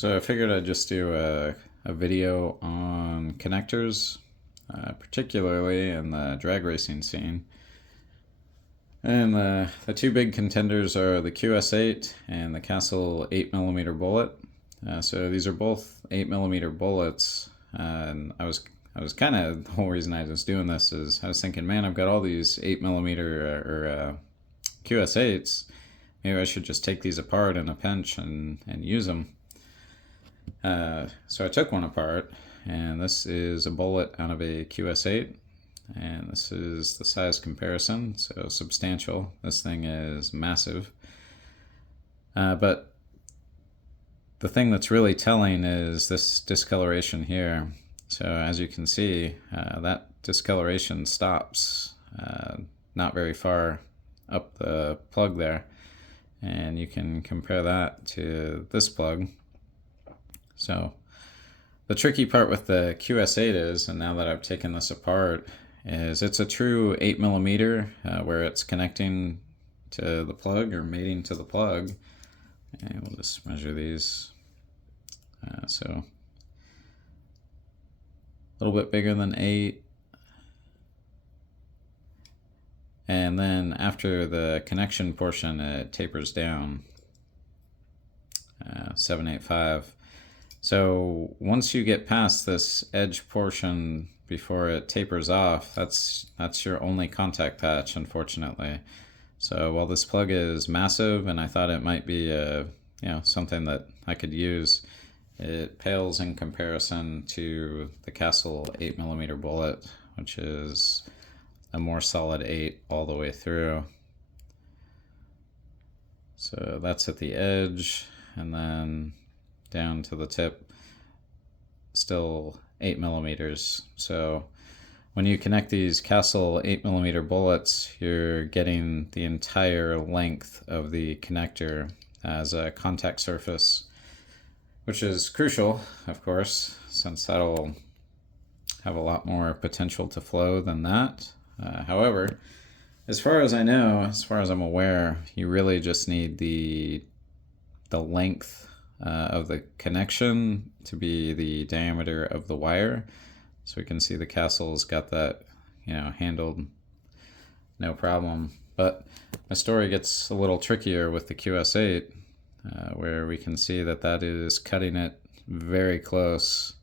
So I figured I'd just do a video on connectors, particularly in the drag racing scene. And the two big contenders are the Qs8 and the Castle 8mm bullet. So these are both 8mm bullets, and I was kind of, the whole reason I was doing this is I was thinking, man, I've got all these 8mm or Qs8s. Maybe I should just take these apart in a pinch and use them. So I took one apart, and this is a bullet out of a Qs8, and this is the size comparison, so substantial. This thing is massive. But the thing that's really telling is this discoloration here. So as you can see, that discoloration stops not very far up the plug there. And you can compare that to this plug. So the tricky part with the Qs8 is, and now that I've taken this apart, is it's a true 8mm where it's connecting to the plug or mating to the plug. And we'll just measure these. So a little bit bigger than 8. And then after the connection portion, it tapers down, 785. So once you get past this edge portion before it tapers off, that's your only contact patch, unfortunately. So while this plug is massive, and I thought it might be something that I could use, it pales in comparison to the Castle 8mm bullet, which is a more solid 8 all the way through. So that's at the edge, and then down to the tip, still 8mm. So when you connect these Castle 8mm bullets, you're getting the entire length of the connector as a contact surface, which is crucial, of course, since that'll have a lot more potential to flow than that. However, as far as I know, as far as I'm aware, you really just need the length of the connection to be the diameter of the wire. So we can see the Castle's got that, handled no problem. But the story gets a little trickier with the Qs8, where we can see that is cutting it very close.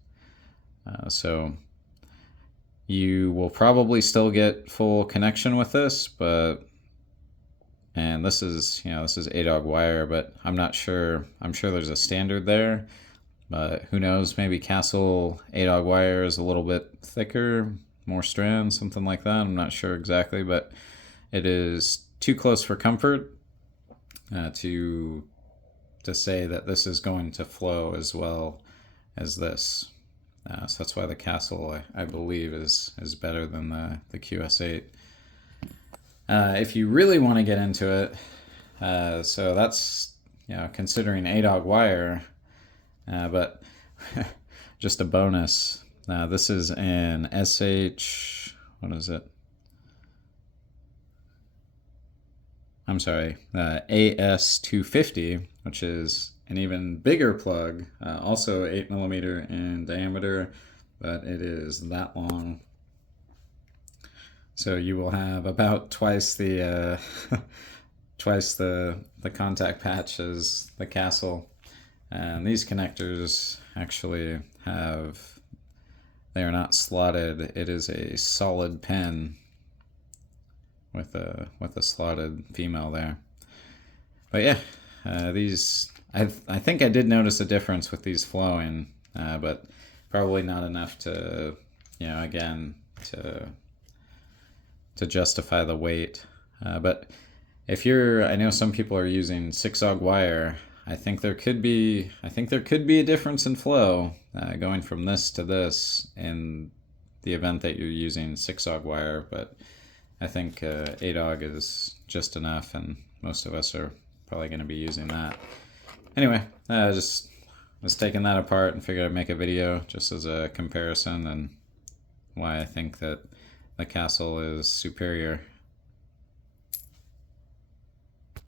So you will probably still get full connection with this, and this is ADOG wire, but I'm not sure. I'm sure there's a standard there, but who knows? Maybe Castle ADOG wire is a little bit thicker, more strands, something like that. I'm not sure exactly, but it is too close for comfort to say that this is going to flow as well as this. So that's why the Castle, I believe, is better than the Qs8. If you really want to get into it, so that's considering ADOG wire, but just a bonus. This is an SH. What is it? I'm sorry, AS250, which is an even bigger plug, also 8mm in diameter, but it is that long. So you will have about twice the contact patch as the Castle. And these connectors actually they are not slotted. It is a solid pin with a slotted female there. But yeah, these I think I did notice a difference with these flowing, but probably not enough to again to justify the weight. But if I know some people are using 6-AUG wire. I think there could be a difference in flow going from this to this in the event that you're using 6-AUG wire, but I think 8-AUG is just enough, and most of us are probably going to be using that. Anyway, I just was taking that apart and figured I'd make a video just as a comparison and why I think that the Castle is superior.